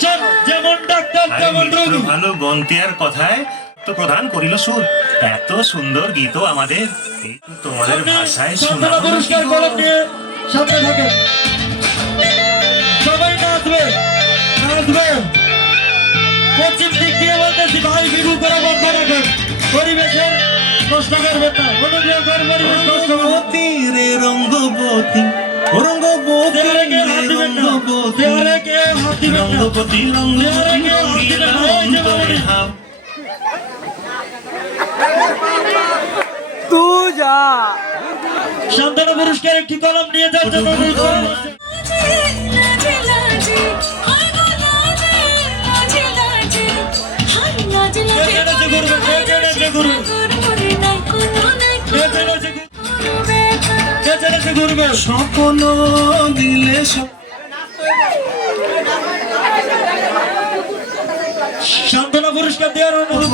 মানুষের যেমন ডাক্তার তেমন রোগী। ভালো বন্তিয়ার কথায় তো প্রধান করিল সুর। এত সুন্দর গীত আমাদের তোমাদের ভাষায় শোনা। পুরস্কার কলম নিয়ে সামনে থাকেন, সবাই নাচবে নাচবে। পশ্চিম দিক দিয়ে বলতেছি ভাই বিভু করে বন্ধ রাখেন, পরিবেশের নষ্ট করবেন না, অনুগ্রহ করে পরিবেশ নষ্ট করবেন। রঙ্গবতী রঙ্গবতী রঙ্গবতী রঙ্গবতী রঙ্গবতী তুই যা। শান্তনু পুরস্কার একটি কলম নিয়ে যাওয়ার জন্য অনুরোধ করছি। সকল দিলে শান্তনু পুরস্কার দেওয়ার অনুরোধ।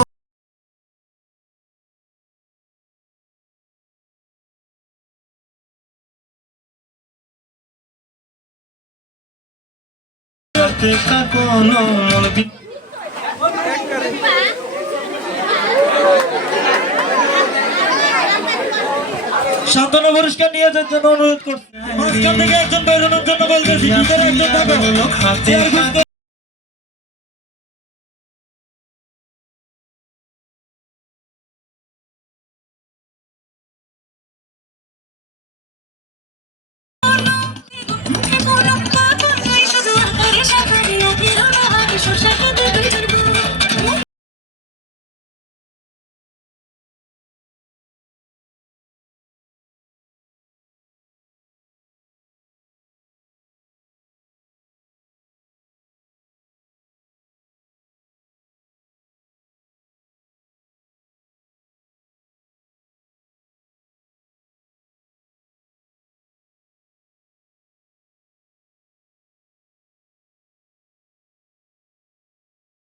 শান্তনু পুরস্কার নিয়ে যাওয়ার জন্য অনুরোধ করছি। মাঝখান থেকে একজন বেরোনোর জন্য বলতেছি, ভিতরে একজন থাকো।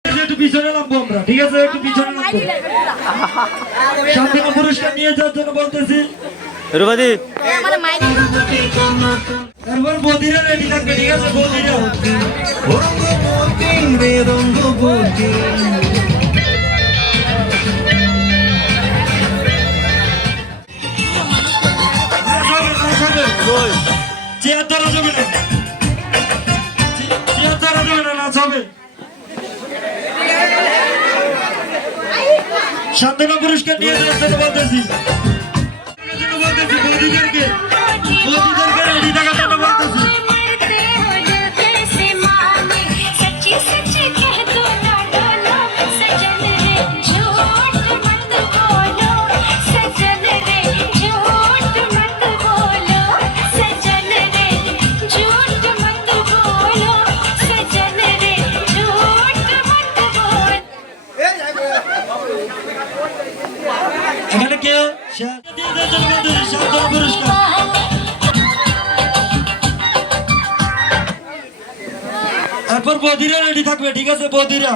একটু পিছনে নামবো আমরা, ঠিক আছে? একটু পিছনে নামবো। শান্তনু পুরস্কার নিয়ে যাওয়ার জন্য বলতেছি। রুবাদি এরপর বদিরা রেডি থাকবে, ঠিক আছে? বদিরা রঙ্গবতী রে রঙ্গবতী চেয়ার ধরা যাবে না, চেয়ার ধরা যাবে না, নাচ হবে। শান্তনু পুরস্কার নিয়ে যাওয়ার জন্য বলতেছি, বৌদিদেরকে রেডি থাকার জন্য বলতেছি। এখানে কে শান্তনু পুরস্কার। এরপর বৌদিরা রেডি থাকবে, ঠিক আছে? বৌদিরা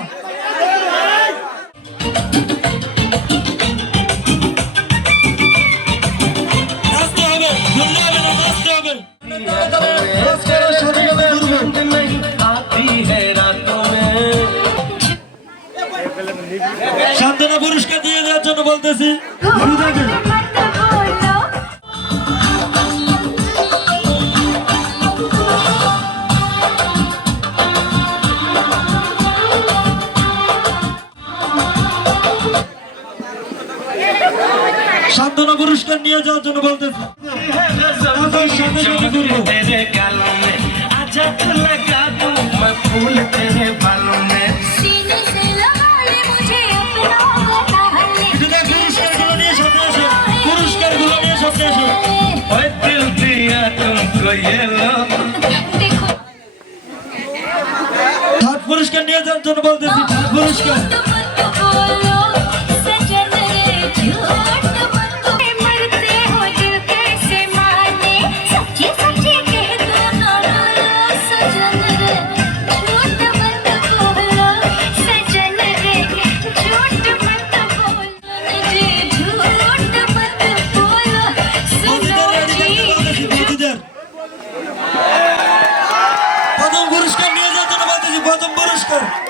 নাচতে হবে, ঘুরলে হবে না, নাচতে হবে। শান্তনু পুরস্কার দিয়ে দেওয়ার জন্য বলতেছি। শান্তনু পুরস্কার নিয়ে যাওয়ার জন্য বলতেছি। পুরস্কারগুলো নিয়ে সামনে আসে, পুরস্কারগুলো নিয়ে সামনে আসে। থার্ড পুরস্কার নিয়ে যাওয়ার জন্য বলতেছি। থার্ড পুরস্কার প্রথম পুরস্কার নিয়ে যাওয়ার জন্য বলতেছি। প্রথম পুরস্কার কর